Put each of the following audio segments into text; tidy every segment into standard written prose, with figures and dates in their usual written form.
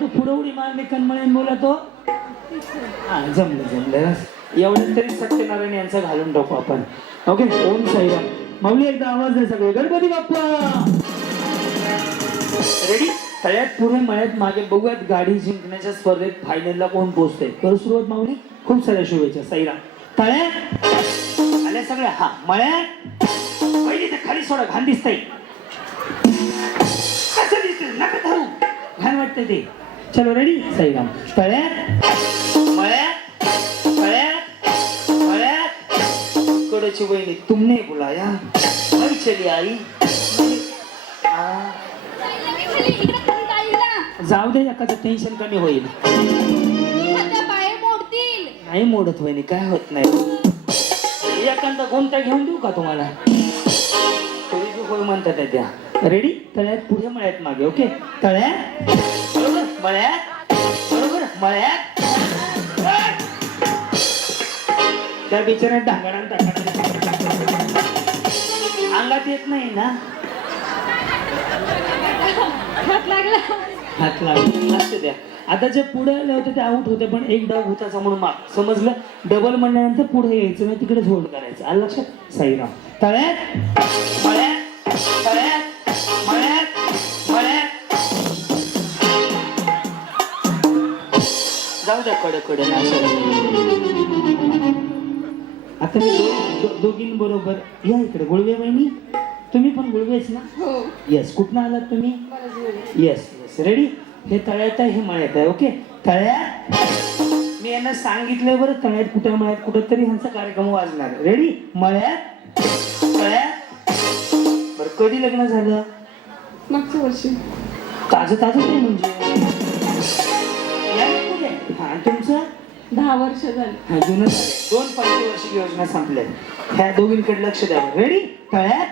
तू पुढे उडी मार मी कणमळीन बोला तो हा जमलं एवढं तरी सत्यनारायण यांचा घालून टाकू आपण ओके ओम साईराम माऊली एकदा आवाज द्या सगळे गणपती बाप्पा रेडी तळ्यात पुढे मळ्यात मागे बघूयात गाडी जिंकण्याच्या स्पर्धेत फायनलला कोण पोहोचते करू सुरुवात माऊली खूप साऱ्या शुभेच्छा साईराम तळ्यात आल्या सगळ्या हा मळ्यात पहिली तर खाली सोडा घाण दिसतंय कसं दिसतंय नका धरू घाण वाटतंय ते चलो रेडी साईराम तळ्यात मळ्यात कडची बहिणी तुमने बुलाया मैं चली आई जाऊ दे एकाचं टेन्शन कमी होईल नाही मोडत वहिनी काय होत नाही एखादा कोणता घेऊन देऊ का तुम्हाला तरी तू होय म्हणतात त्या रेडी तळ्यात पुढे मळ्यात मागे ओके तळ्यात बरोबर मळ्यात बरोबर मळ्यात त्या बिचाऱ्या ढांगडान अंगात येत नाही ना हात लागला असू द्या आता जे पुढे आले होते ते आउट होते पण एक डाव होताचा म्हणून माग समजलं डबल म्हणल्यानंतर पुढे यायचं नाही तिकडेच होल्ड करायचं आलं लक्षात साईराम तळ्यात मळ्यात तळ्यात मळ्यात मळ्यात जाऊ द्या कडे ना आता मी दोघींबरोबर या इकडे गुळवे बहिणी तुम्ही पण गुळवेच ना हो येस कुठनं आलात तुम्ही येस येस रेडी हे तळ्यात आहे हे मळ्यात आहे ओके तळ्यात मी यांना सांगितलंय बरं तळ्यात कुठं मळ्यात कुठं तरी ह्यांचा कार्यक्रम वाजणार रेडी मळ्यात तळ्यात बरं कधी लग्न झालं मागच्या वर्षी ताजं नाही म्हणजे हा तुमचं 10 वर्ष झाली हा जुनं झाले 2 पंचवार्षिक योजना संपल्या ह्या दोघींकडे लक्ष द्यावं रेडी तळ्यात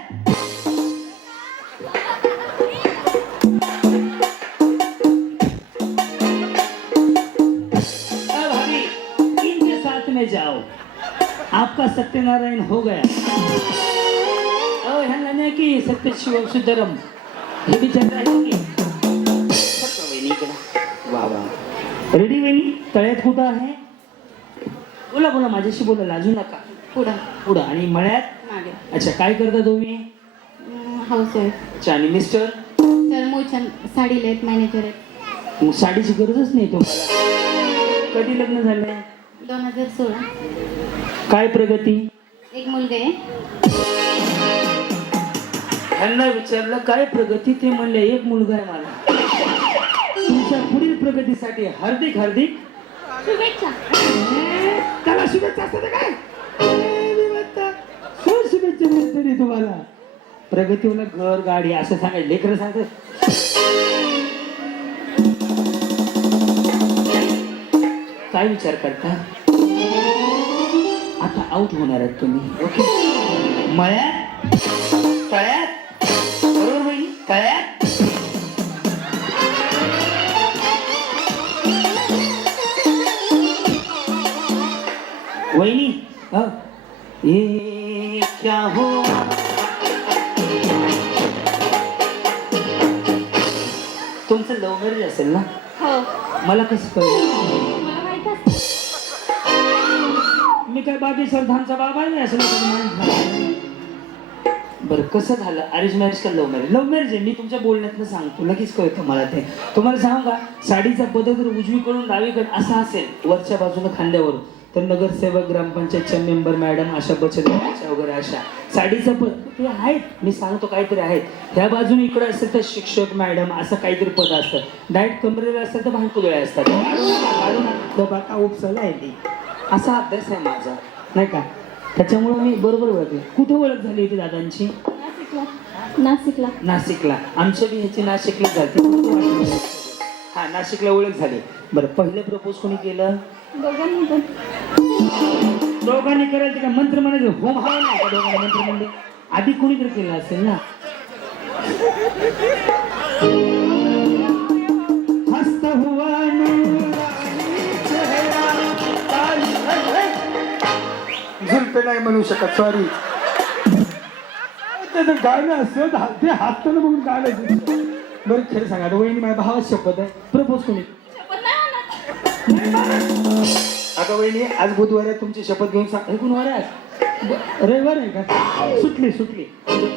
जाओ आपका सत्यनारायण हो गया ह्यांना नाही की सत्य शिव सुधरम हे बी चर्चा आहे की वा वा रेडी वहिनी तळ्यात कुठं आहे बोला बोला माझ्याशी बोला लाजू नका पुढं आणि मळ्यात मागे अच्छा काय करता तुम्ही हाऊस वाईफ अच्छा आणि मिस्टर तर मोचन साडी लेत मॅनेजर आहेत साडीची गरजच नाही तुम्हाला कधी लग्न झालंय 2016 काय प्रगती एक मुलगा आहे ह्यांना विचारलं काय प्रगती ते म्हणले एक मुलगा आहे मला तुमच्या पुढील प्रगतीसाठी हार्दिक शुभेच्छा त्याला शुभेच्छा असतात काय शुभेच्छा म्हणते तुम्हाला प्रगतीला घर गाडी असं सांगायचं लेकरं सांगत काय विचार करता आता आउट होणार आहेत तुम्ही ओके मळ्यात तळ्यात बरोबर बहिणी तळ्यात वहिनी ये क्या हो तुमचं लव्ह मॅरेज असेल ना हो मला कसं कळलं मला माहित आहे मी काय बाबी सरधानचा बाबा नाही असं बरं कसं झालं अरेंज मॅरेज का लव्ह मॅरेज आहे मी तुमच्या बोलण्यातनं सांगतो लगेच कळतं मला ते तुम्हाला सांगू का साडीचा पदर जर उजवीकडून डावीकडे असा असेल वरच्या बाजूने खांद्यावर तर नगरसेवक ग्रामपंचायतच्या मेंबर मॅडम अशा बचत गटाच्या वगैरे अशा साडीचं पद ते आहेत मी सांगतो काहीतरी आहेत ह्या बाजूने इकडे असेल तर शिक्षक मॅडम असं काहीतरी पद असतं डायरेक्ट कमरेला असेल तर भांडकुदळे असतात बाका उपसाला आहे ती असा अभ्यास आहे माझा नाही का त्याच्यामुळे मी बरोबर ओळखले कुठे ओळख झाली होती दादांची नाशिकला आमच्या बी ह्याची नाशिकला झाली हा नाशिकला ओळख झाली बरं पहिलं प्रपोज कोणी केलं दोघांनी करायचं का मंत्र म्हणायचं होम हवा नाही का दोघांनी मंत्र म्हणजे आधी कोणीतरी केलं असेल ना हस्त हुआ झुलपे नाही म्हणू शकत सॉरी त्याचं गाणं असं ते हाताला बघून गाणं बरं खरं सांगा आता वहिनी माझ्या भावाची शपथ आहे प्रपोज कोणी अगं वहिनी आज बुधवार आहे तुमची शपथ घेऊन सांग गुरुवार आहे रविवार आहे का सुटली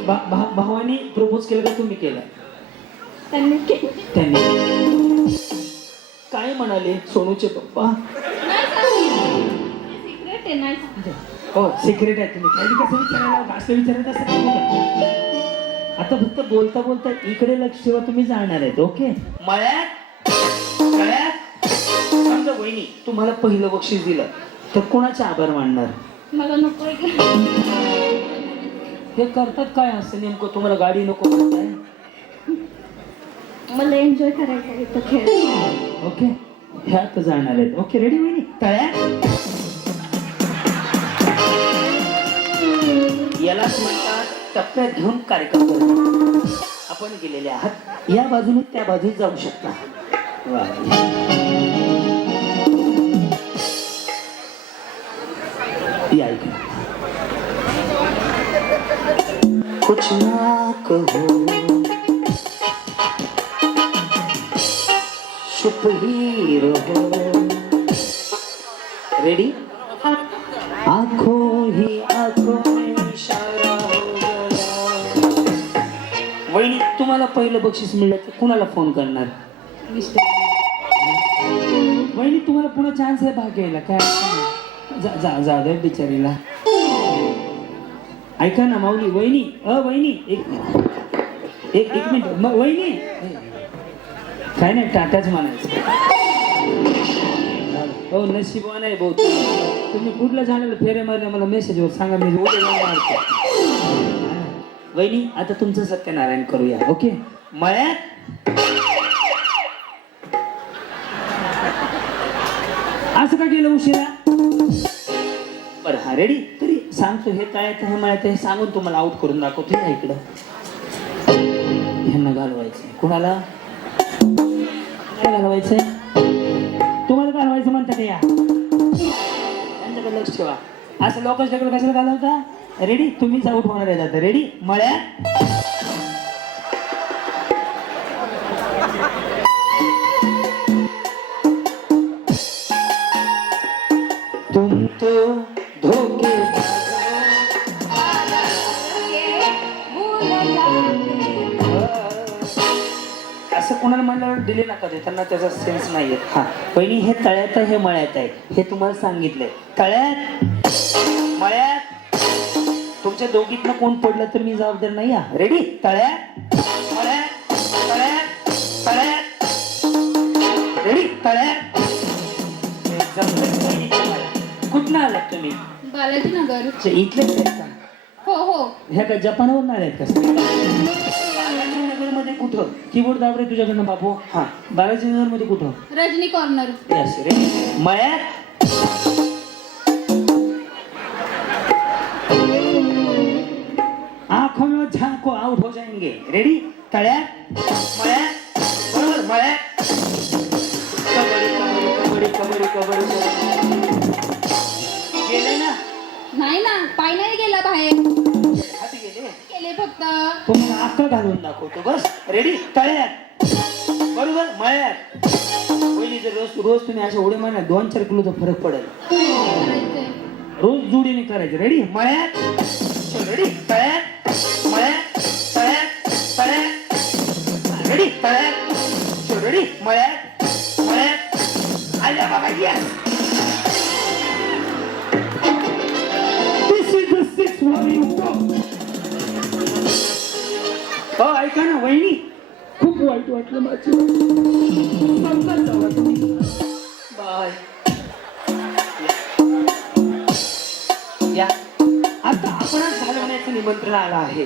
भावानी प्रपोज केलं का तुम्ही केलं त्यांनी त्यांनी काय म्हणाले सोनूचे पप्पा सिक्रेट आहे नाही सांगते. हो सिक्रेट आहे तुम्ही काही कसं विचारायला असं विचारत असं काही नाही. आता फक्त बोलता बोलता इकडे लक्ष ठेवा तुम्ही जाणार आहेत ओके मळ्यात समजा वहिनी तुम्हाला पहिलं बक्षीस दिलं तर कोणाचे आभार मानणार मला नको हे करतात काय असं नेमकं तुम्हाला गाडी नको म्हणताय मला एन्जॉय करायचं आहे तो खेळ ओके ह्यात जाणार आहेत ओके रेडी वहिनी तयार यालाच म्हणतात टप्प्यात घेऊन कार्यक्रम करणं आपण गेलेले आहात या बाजूने त्या बाजूने जाऊ शकता वा या इकडे कुछ ना कहो चुप ही रहो रेडी आंखों ही आंखों में इशारा हो गया वहिनी तुम्हाला पहिलं बक्षीस मिळलं तर कुणाला फोन करणार वहिनी तुम्हाला पुन्हा चान्स आहे भाग घ्यायला काय जाऊ दे बिचारीला ऐका ना माऊली वहिनी वहिनी एक मिनिट वहिनी काय नाही टाटाच म्हणायचं हो नशिबवान आहे भाऊ तुम्ही कुठलं झालेलं फेरे मारले मला मेसेजवर सांगा मी मारतो वहिनी आता तुमचं सत्यनारायण करूया ओके मळ्यात असं का केलं उशिरा बरं हा रेडी तरी सांगतो हे तळ्यात हे मळ्यात हे सांगून तुम्हाला आउट करून दाखवतो या इकडं ह्यांना घालवायचं कुणाला घालवायचंय तुम्हाला घालवायचं म्हणतात या त्यांच्याकडे लक्ष ठेवा असं लोकांच्याकडे कशाला घालवता रेडी तुम्हीच आउट होणार आहे आता रेडी मळ्यात तुम तो धोके असं कोणाला म्हणल्यावर दिले नका दे त्यांना त्याचा सेन्स नाहीये हा पहिली हे तळ्यात आहे हे मळ्यात आहे हे तुम्हाला सांगितलंय तळ्यात मळ्यात तुमच्या दोघीतनं कोण पडलं तर मी जबाबदार नाही हा रेडी तळ्यात मळ्यात तळ्यात तळ्यात रेडी तळ्यात कुठनं आलात तुम्ही बालाजीनगर इथलेच आहेत का हो हो ह्या काय जपानवरून आल्यात का मध्ये कुठं कीबोर्ड दाबरे तुझ्याकडनं बापू हा बालाजीनगर मध्ये कुठं रजनी कॉर्नर यस रे मळ्यात आंखों में झांको आउट हो जाएंगे रेडी तळ्यात मळ्यात बरोबर मळ्यात कबड्डी कबड्डी कबड्डी कबड्डी गेले ना नाही ना पाय नाही गेला बाहेर हाती गेले फक्त तुम्हाला अक्कल घालून दाखवतो बस रेडी तळ्यात बरोबर मळ्यात पहिली जर रोज तुम्ही अशा उड्या मारल्या 2-4 किलोचा फरक पडेल रोज जुडीने करायचे रेडी मळ्यात रेडी तळ्यात मळ्यात तळ्यात तळ्यात रेडी तळ्यात रेडी मळ्यात मळ्यात आल्या बाबा yes this is the 6 volume हो ऐका ना वहिनी खूप वाईट वाटलं माझं बाय या आता आपणच घालवण्याचं निमंत्रण आलं आहे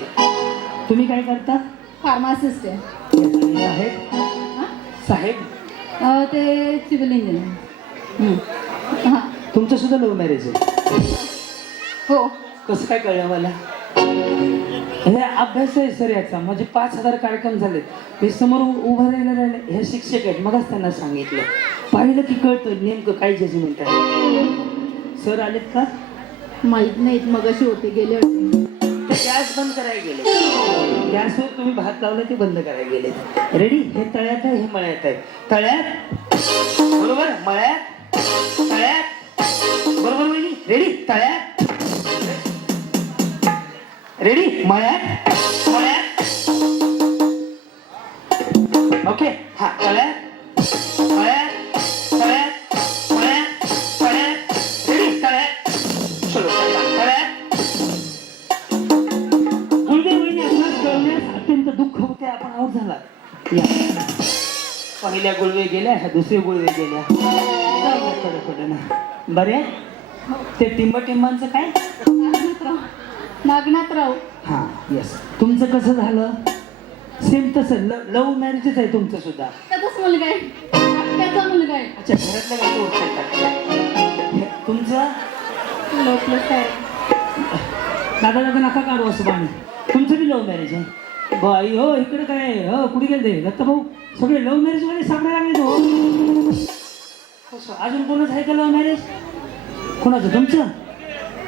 तुम्ही काय करता फार्मासिस्ट आहे साहेब साहेब ते सिव्हिल इंजिनियर हां तुमचं सुद्धा लव्ह मॅरेज आहे हो कसं काय कळलं मला हे अभ्यास आहे सर याचा म्हणजे 5,000 कार्यक्रम झालेत हे समोर उभं राहिले हे शिक्षक आहेत मगच त्यांना सांगितलं पाहिलं की कळतं नेमकं काय जजमेंट आहे सर आलेत का माहीत नाहीत मगाशी होते गेले होते ते गॅस बंद करायला गेले. गॅसवर तुम्ही भात लावलं ते बंद करायला गेले. रेडी? हे तळ्यात आहे, हे मळ्यात आहे. तळ्यात बरोबर, मळ्यात तळ्यात बरोबर वहिनी. रेडी? तळ्यात रेडी, मळ्यात मळ्यात. ओके, हा तळ्यात मळ्यात तळ्यात मळ्यात तळ्यात. रेडी? तळ्यात. चलो तळ्यात. गुरुदेव वहिनी आपणास कळण्यास अत्यंत दुःख होते. आपण आऊट झाला. या पहिल्या गुळवे गेल्या, ह्या दुसरे गुळवे गेल्या. जाऊ द्या, थोडं थोडं ना. बरे ते टिंबांचं काय? नागनाथराव. हा येस. तुमचं कसं झालं? सेम तसं लव्ह मॅरेजच आहे तुमचं सुद्धा. त्याचाच मुलगा आहे, त्याचा मुलगा आहे. अच्छा, घरातल्या काही ओळखतात. तुमचं दादा दादा नका काढू असं पाणी. तुमचं बी लव्ह मॅरेज आहे. बाई हो, इकडे काय हो, कुठे गेले दत्ता भाऊ? सगळे लव्ह मॅरेज मध्ये सापडायला लागले हो. अजून कोणाच आहे का लव्ह मॅरेज? कोणाचं? तुमचं?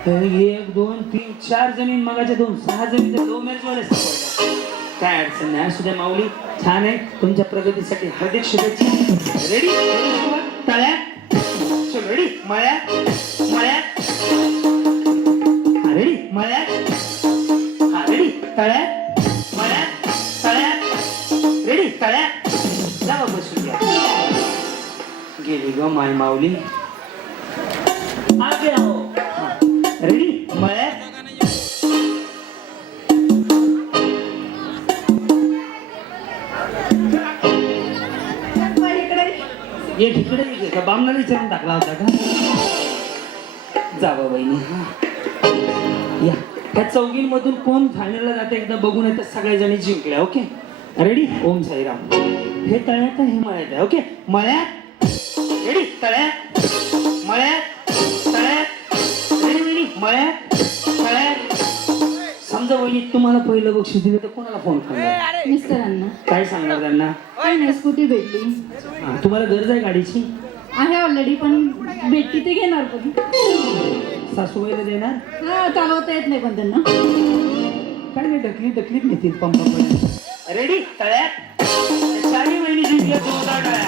1 2 3 4 जणी, मगाच्या 2 6 जणी तर लव्ह मॅरेज वाले सापडले. काय अडचण नाही. असू द्या माऊली, छान आहे. तुमच्या प्रगतीसाठी हार्दिक शुभेच्छा. रेडी? तळ्यात. चलो रेडी? मळ्यात मळ्यात. हा रेडी? मळ्यात. हा रेडी? तळ्यात मळ्यात तळ्यात. रेडी? तळ्यात. जावा बसून घ्या. गेली ग माय माऊली. आगे राहो. रेडी? मळ्यात. एक इकडे एक का बामणाला विचारून टाकला होता का? जावा बहिणी. हा या. त्या चौघींमधून कोण फायनलला जाते एकदा बघून येतात. सगळ्या जणी जिंकल्या. Okay ready? ओम साईराम. हे तळ्यात आहे, हे मळ्यात आहे. ओके मळ्यात. रेडी? तळ्यात मळ्यात तळ्यात. रेडी वहिनी? मळ्यात तळ्यात. समजा वहिनी तुम्हाला पहिलं बक्षीस दिलं तर कोणाला फोन करणार? मिस्टरांना. काय सांगणार त्यांना? काही नाही, स्कूटी भेटली. हा, तुम्हाला गरज आहे गाडीची? आहे ऑलरेडी, पण भेटती ते घेणार पण. सासूबाईला देणार? हा, चालवता येत नाही पण त्यांना. काय नाही, ढकलीत नेतील पंपापर्यंत. रेडी? तळ्यात. चारी महिने जिंकल्या 2,000 टाळ्या.